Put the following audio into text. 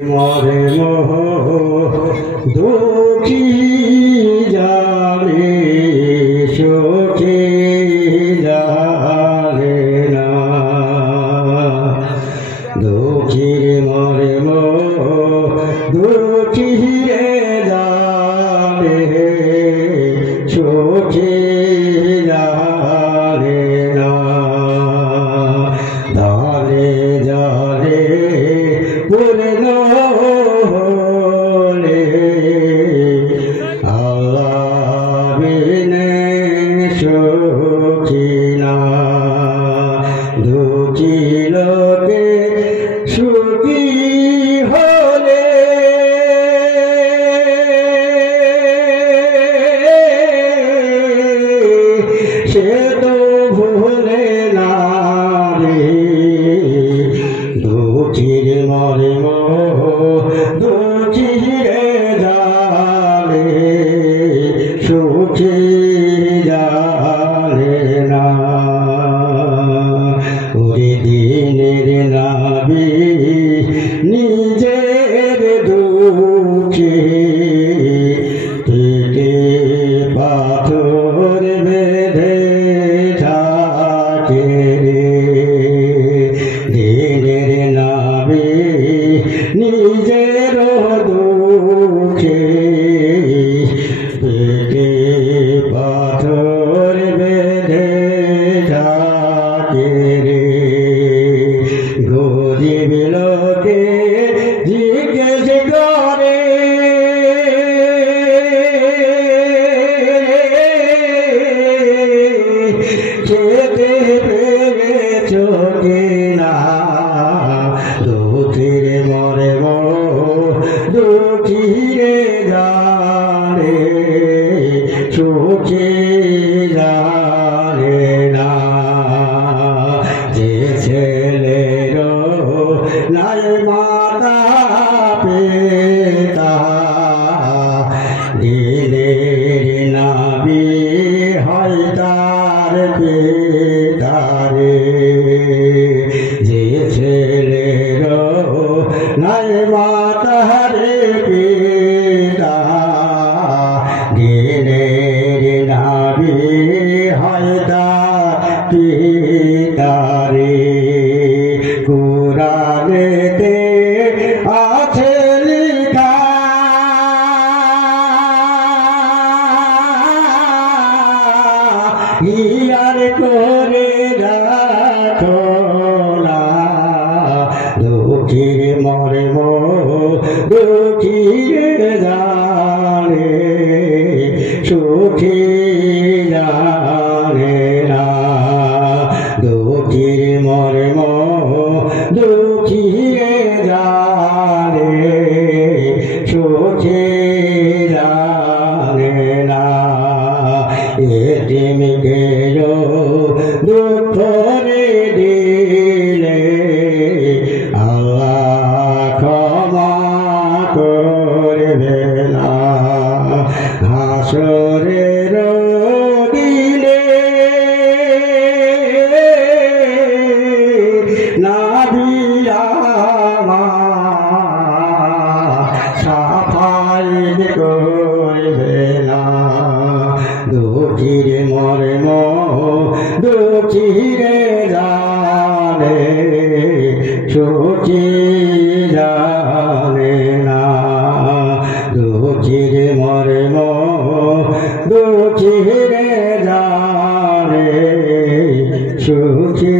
মরে মোহ দুঃখী জানে সুখী জানে না দুঃখীর মরে মোহ দুঃখী রে জানে সুখী জানে না ধারে জানে পূর্ণ হলে আল্লাহ বিনে সুখী না দুঃখী লোকে সুখী হলে সে তো ভুলে না রে দুঃখীর মরে মোহ দুঃখী রে জানে সুখী জানে না ওরে দিনের নাবি নিজের দুঃখে থেকে পাথর বেঁধে থাকে দিনের নাবি নিজের দুঃখে পেটে পাথর বেঁধে থাকে রে গরিব লোকে জিজ্ঞেস করে খেতে পেরেছ কিনা দুঃখীর মরে মোহ দুঃখী রে জানে সুখী জানে না যে ছেলের নাই মাতা পিতা দিনের নাবি হয় তার পিতারে যে ছেলের নাই মাতা রে পিতা দিনের নাবি হয় তার পিতারে কুরআনেতে আছে লেখা হিয়ার করে রাখো না দুঃখীর মরে মোহ দুঃখী জানে সুখী জানে না দুঃখীর মরে মোহ দুঃখী জানে সুখী জানে না এতিমকে দুঃখ রে দিলে আল্লাহ ক্ষমা করবে না হাসরের দিলে নাবিয়া সাফাই করবে না দুঃখীর মরে মোহ দুঃখী রে জানে সুখী জানে না দুঃখীর মরে মোহ দুঃখী রে জানে সুখী